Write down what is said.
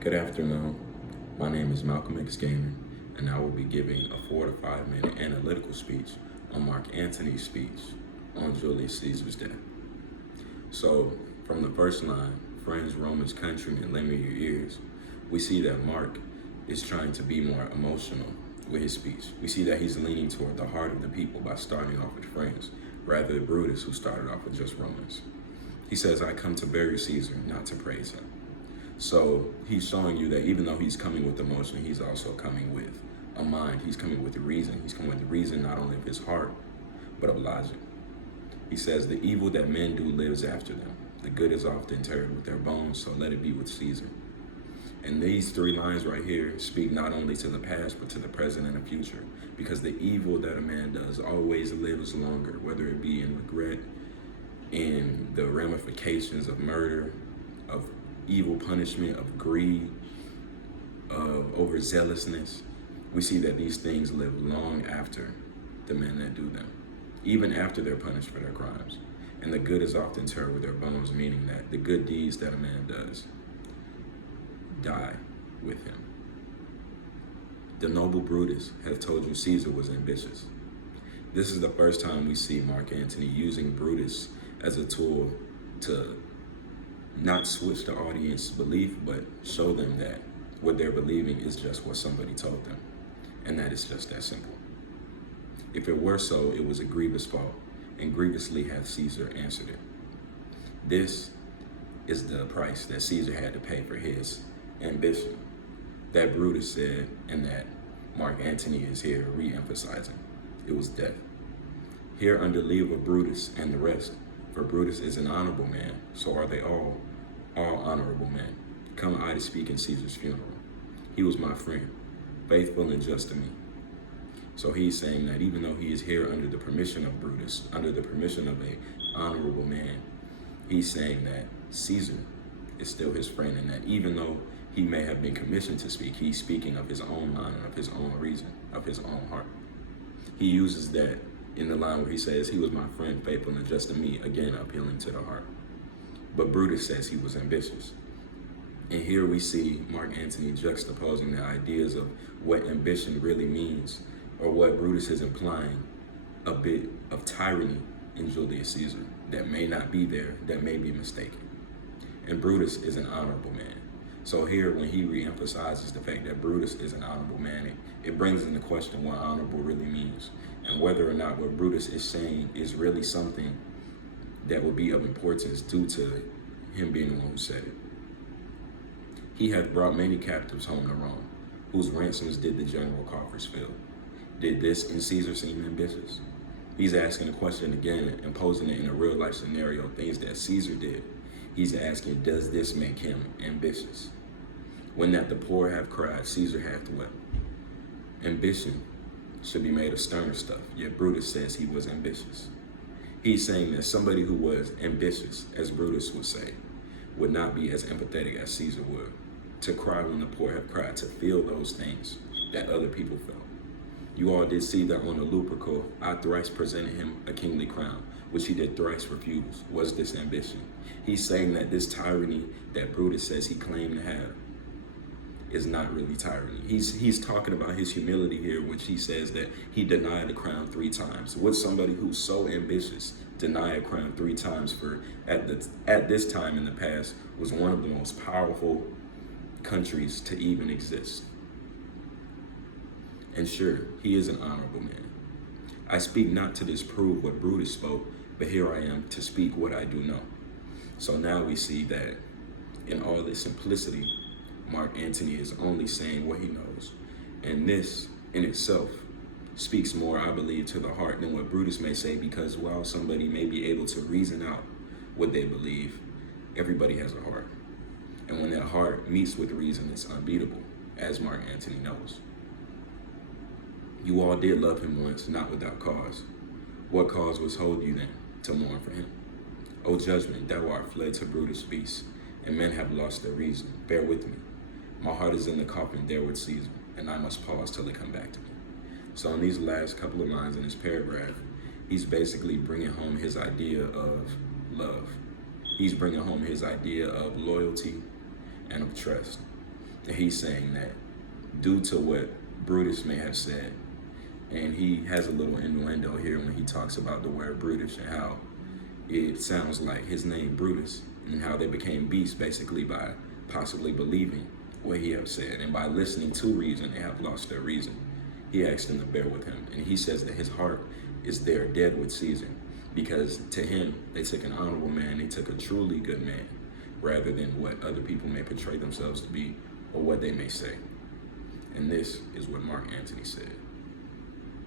Good afternoon. My name is Malcolm X Gaming, and I will be giving a 4 to 5 minute analytical speech on Mark Antony's speech on Julius Caesar's death. So, from the first line, friends, Romans, countrymen, lend me your ears, we see that Mark is trying to be more emotional with his speech. We see that he's leaning toward the heart of the people by starting off with friends, rather than Brutus, who started off with just Romans. He says, I come to bury Caesar, not to praise him. So he's showing you that even though he's coming with emotion, he's also coming with a mind. He's coming with a reason. He's coming with the reason not only of his heart, but of logic. He says, the evil that men do lives after them. The good is often interred with their bones, so let it be with Caesar. And these 3 lines right here speak not only to the past, but to the present and the future. Because the evil that a man does always lives longer, whether it be in regret, in the ramifications of murder, of evil punishment, of greed, of overzealousness. We see that these things live long after the men that do them, even after they're punished for their crimes. And the good is often interred with their bones, meaning that the good deeds that a man does die with him. The noble Brutus have told you Caesar was ambitious. This is the first time we see Mark Antony using Brutus as a tool to not switch the audience's belief, but show them that what they're believing is just what somebody told them, and that is just that simple. If it were so, it was a grievous fault, and grievously hath Caesar answered it. This is the price that Caesar had to pay for his ambition, that Brutus said, and that Mark Antony is here re-emphasizing. It was death. Here under leave of Brutus and the rest, for Brutus is an honorable man, so are they all honorable men. Come I to speak in Caesar's funeral. He was my friend, faithful and just to me. So he's saying that even though he is here under the permission of Brutus, under the permission of a honorable man, he's saying that Caesar is still his friend, and that even though he may have been commissioned to speak, he's speaking of his own mind and of his own reason, of his own heart. He uses that in the line where he says, he was my friend, faithful and just to me, again appealing to the heart. But Brutus says he was ambitious. And here we see Mark Antony juxtaposing the ideas of what ambition really means, or what Brutus is implying, a bit of tyranny in Julius Caesar that may not be there, that may be mistaken. And Brutus is an honorable man. So here, when he reemphasizes the fact that Brutus is an honorable man, it brings into question what honorable really means, and whether or not what Brutus is saying is really something that would be of importance due to him being the one who said it. He hath brought many captives home to Rome, whose ransoms did the general coffers fill. Did this in Caesar seem ambitious? He's asking the question again and posing it in a real life scenario, things that Caesar did. He's asking, does this make him ambitious? When that the poor have cried, Caesar hath wept. Ambition should be made of sterner stuff, yet Brutus says he was ambitious. He's saying that somebody who was ambitious, as Brutus would say, would not be as empathetic as Caesar would. To cry when the poor have cried, to feel those things that other people felt. You all did see that on the Lupercal, I thrice presented him a kingly crown, which he did thrice refuse. Was this ambition? He's saying that this tyranny that Brutus says he claimed to have is not really tyranny. He's talking about his humility here, which he says that he denied the crown 3 times. Would somebody who's so ambitious deny a crown 3 times for, at this time in the past, was one of the most powerful countries to even exist? And sure, he is an honorable man. I speak not to disprove what Brutus spoke, but here I am to speak what I do know. So now we see that in all this simplicity, Mark Antony is only saying what he knows. And this in itself speaks more, I believe, to the heart than what Brutus may say, because while somebody may be able to reason out what they believe, everybody has a heart. And when that heart meets with reason, it's unbeatable, as Mark Antony knows. You all did love him once, not without cause. What cause was hold you then to mourn for him? O judgment, thou art fled to Brutus' beast, and men have lost their reason. Bear with me. My heart is in the coffin there with Caesar, and I must pause till it come back to me. So in these last couple of lines in this paragraph, he's basically bringing home his idea of love. He's bringing home his idea of loyalty and of trust. And he's saying that due to what Brutus may have said, and he has a little innuendo here when he talks about the word brutish and how it sounds like his name Brutus, and how they became beasts basically by possibly believing what he have said, and by listening to reason they have lost their reason. He asked them to bear with him, and he says that his heart is there dead with Caesar, because to him they took an honorable man, they took a truly good man, rather than what other people may portray themselves to be or what they may say. And this is what Marc Antony said.